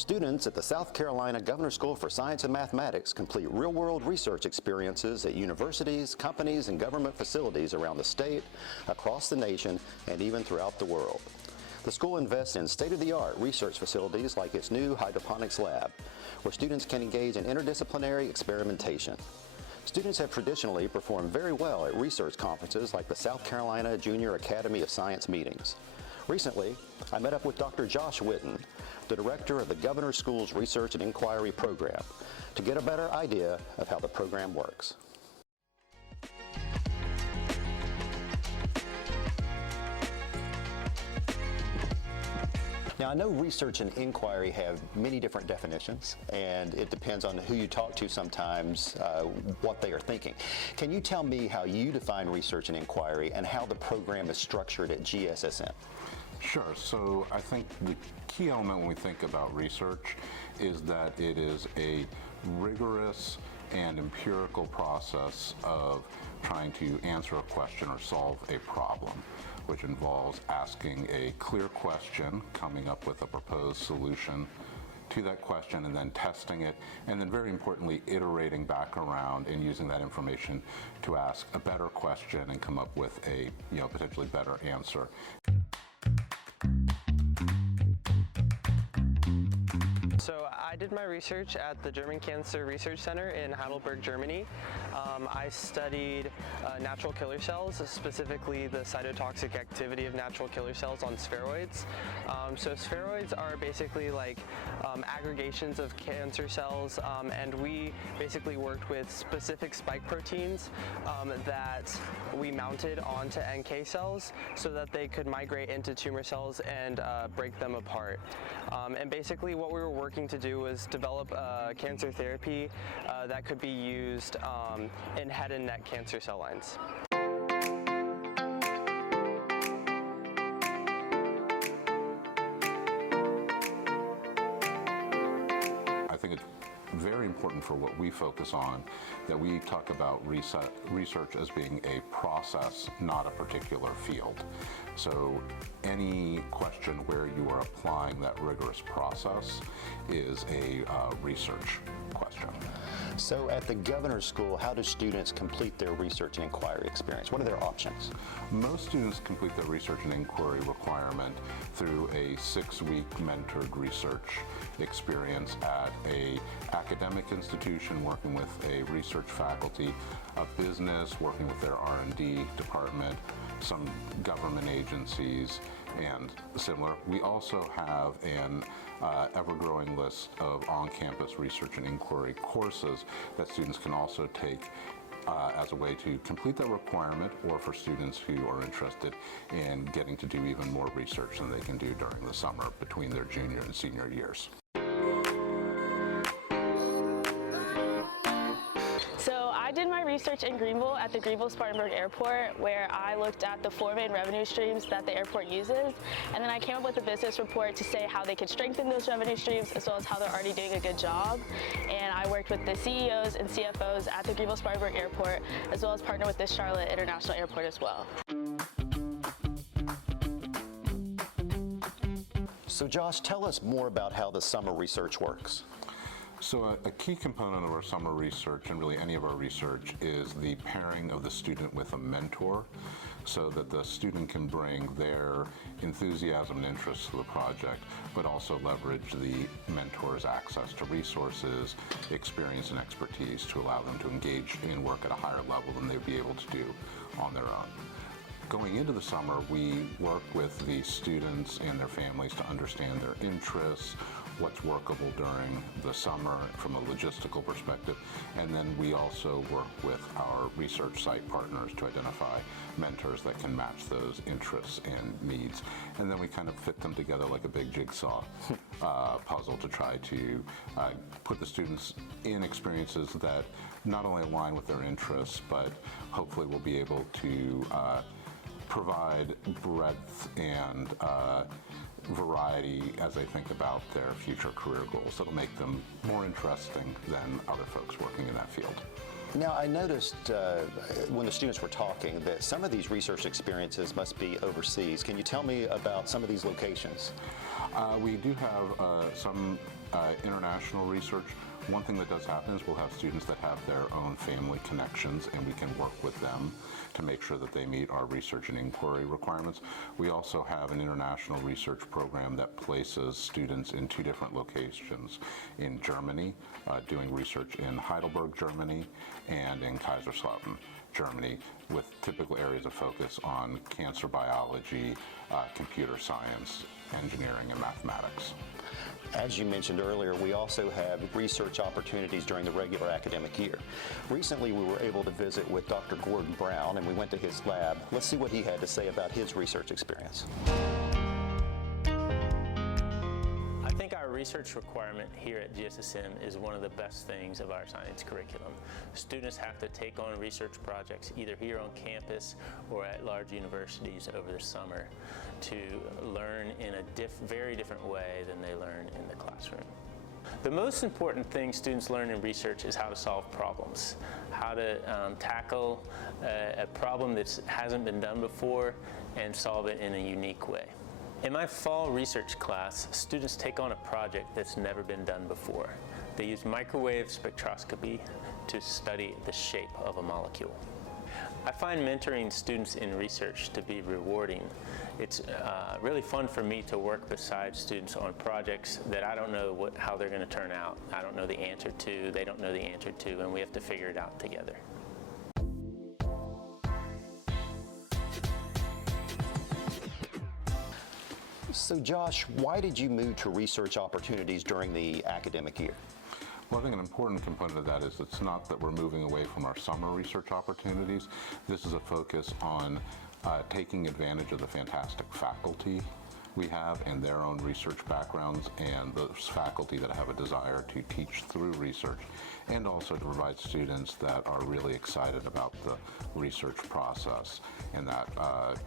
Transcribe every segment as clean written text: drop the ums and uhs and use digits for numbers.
Students at the South Carolina Governor School for Science and Mathematics complete real-world research experiences at universities, companies, and government facilities around the state, across the nation, and even throughout the world. The school invests in state-of-the-art research facilities like its new hydroponics lab, where students can engage in interdisciplinary experimentation. Students have traditionally performed very well at research conferences like the South Carolina Junior Academy of Science meetings. Recently, I met up with Dr. Josh Witten, the director of the Governor School's Research and Inquiry Program, to get a better idea of how the program works. Now, I know research and inquiry have many different definitions, and it depends on who you talk to sometimes what they are thinking. Can you tell me how you define research and inquiry and how the program is structured at GSSM? Sure. So I think the key element when we think about research is that it is a rigorous and empirical process of trying to answer a question or solve a problem, which involves asking a clear question, coming up with a proposed solution to that question, and then testing it, and then very importantly, iterating back around and using that information to ask a better question and come up with a potentially better answer. So I did my research at the German Cancer Research Center in Heidelberg, Germany. I studied natural killer cells, specifically the cytotoxic activity of natural killer cells on spheroids. So spheroids are basically like aggregations of cancer cells, and we basically worked with specific spike proteins that we mounted onto NK cells so that they could migrate into tumor cells and break them apart. And basically what we were working to do was develop a cancer therapy that could be used in head and neck cancer cell lines. I think it's very important for what we focus on that we talk about research as being a process, not a particular field. So any question where you are applying that rigorous process is a research question. So at the Governor School, how do students complete their research and inquiry experience? What are their options? Most students complete their research and inquiry requirement through a 6-week mentored research experience at a academic institution working with a research faculty, a business working with their R&D department, some government agencies, and similar. We also have an ever-growing list of on-campus research and inquiry courses that students can also take as a way to complete that requirement, or for students who are interested in getting to do even more research than they can do during the summer between their junior and senior years. I did my research in Greenville at the Greenville-Spartanburg Airport, where I looked at the 4 main revenue streams that the airport uses, and then I came up with a business report to say how they could strengthen those revenue streams as well as how they're already doing a good job. And I worked with the CEOs and CFOs at the Greenville-Spartanburg Airport, as well as partner with the Charlotte International Airport as well. So Josh, tell us more about how the summer research works. So a key component of our summer research, and really any of our research, is the pairing of the student with a mentor so that the student can bring their enthusiasm and interest to the project, but also leverage the mentor's access to resources, experience, and expertise to allow them to engage in work at a higher level than they'd be able to do on their own. Going into the summer, we work with the students and their families to understand their interests, what's workable during the summer from a logistical perspective, and then we also work with our research site partners to identify mentors that can match those interests and needs. And then we kind of fit them together like a big jigsaw puzzle to try to put the students in experiences that not only align with their interests, but hopefully will be able to provide breadth and variety as they think about their future career goals. It'll make them more interesting than other folks working in that field. Now, I noticed when the students were talking that some of these research experiences must be overseas. Can you tell me about some of these locations? We do have some international research, one thing that does happen is we'll have students that have their own family connections, and we can work with them to make sure that they meet our research and inquiry requirements. We also have an international research program that places students in 2 different locations in Germany, doing research in Heidelberg, Germany, and in Kaiserslautern, Germany, with typical areas of focus on cancer biology, computer science, engineering, and mathematics. As you mentioned earlier, we also have research opportunities during the regular academic year. Recently, we were able to visit with Dr. Gordon Brown, and we went to his lab. Let's see what he had to say about his research experience. I think our research requirement here at GSSM is one of the best things of our science curriculum. Students have to take on research projects either here on campus or at large universities over the summer to learn in a very different way than they learn in the classroom. The most important thing students learn in research is how to solve problems, how to tackle a problem that hasn't been done before and solve it in a unique way. In my fall research class, students take on a project that's never been done before. They use microwave spectroscopy to study the shape of a molecule. I find mentoring students in research to be rewarding. It's really fun for me to work beside students on projects that I don't know how they're going to turn out. I don't know the answer to, they don't know the answer to, and we have to figure it out together. So Josh, why did you move to research opportunities during the academic year? Well, I think an important component of that is it's not that we're moving away from our summer research opportunities. This is a focus on taking advantage of the fantastic faculty we have and their own research backgrounds, and those faculty that have a desire to teach through research, and also to provide students that are really excited about the research process and that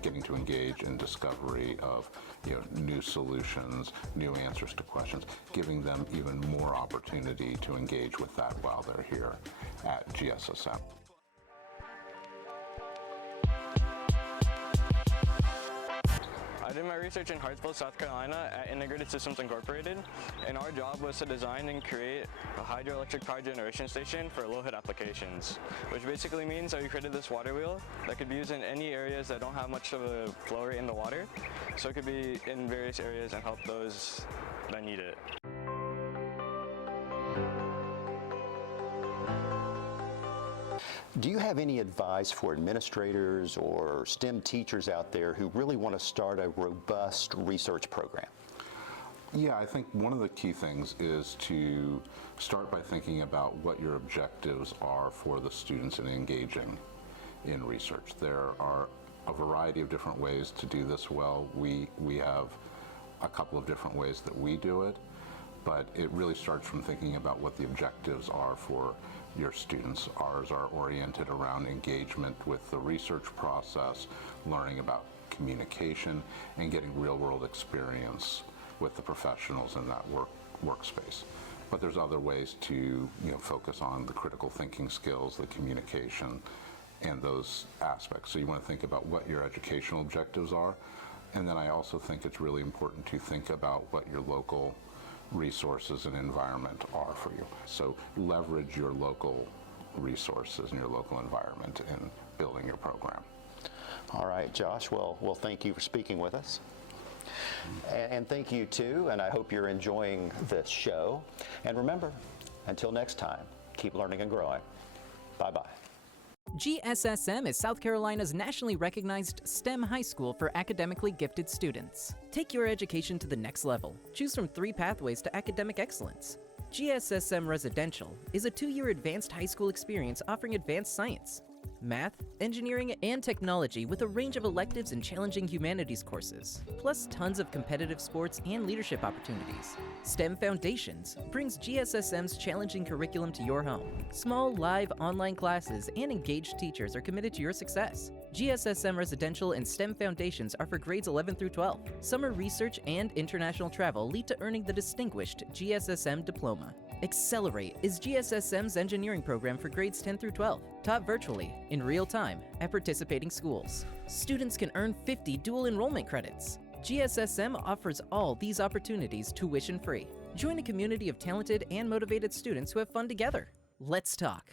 getting to engage in discovery of new solutions, new answers to questions, giving them even more opportunity to engage with that while they're here at GSSM. I did my research in Hartsville, South Carolina at Integrated Systems Incorporated, and our job was to design and create a hydroelectric power generation station for low-head applications, which basically means that we created this water wheel that could be used in any areas that don't have much of a flow rate in the water, so it could be in various areas and help those that need it. Do you have any advice for administrators or STEM teachers out there who really want to start a robust research program? Yeah, I think one of the key things is to start by thinking about what your objectives are for the students in engaging in research. There are a variety of different ways to do this well. We have a couple of different ways that we do it, but it really starts from thinking about what the objectives are for your students. Ours are oriented around engagement with the research process, learning about communication, and getting real-world experience with the professionals in that workspace. But there's other ways to focus on the critical thinking skills, the communication, and those aspects. So you want to think about what your educational objectives are, and then I also think it's really important to think about what your local resources and environment are for you. So leverage your local resources and your local environment in building your program. All right, Josh, well thank you for speaking with us. And thank you too, and I hope you're enjoying this show. And remember, until next time, keep learning and growing. Bye-bye. GSSM is South Carolina's nationally recognized STEM high school for academically gifted students. Take your education to the next level. Choose from 3 pathways to academic excellence. GSSM Residential is a 2-year advanced high school experience offering advanced science, math, engineering, and technology with a range of electives and challenging humanities courses, plus tons of competitive sports and leadership opportunities. STEM Foundations brings GSSM's challenging curriculum to your home. Small, live, online classes and engaged teachers are committed to your success. GSSM Residential and STEM Foundations are for grades 11 through 12. Summer research and international travel lead to earning the distinguished GSSM diploma. Accelerate is GSSM's engineering program for grades 10 through 12, taught virtually, in real time, at participating schools. Students can earn 50 dual enrollment credits. GSSM offers all these opportunities tuition-free. Join a community of talented and motivated students who have fun together. Let's talk.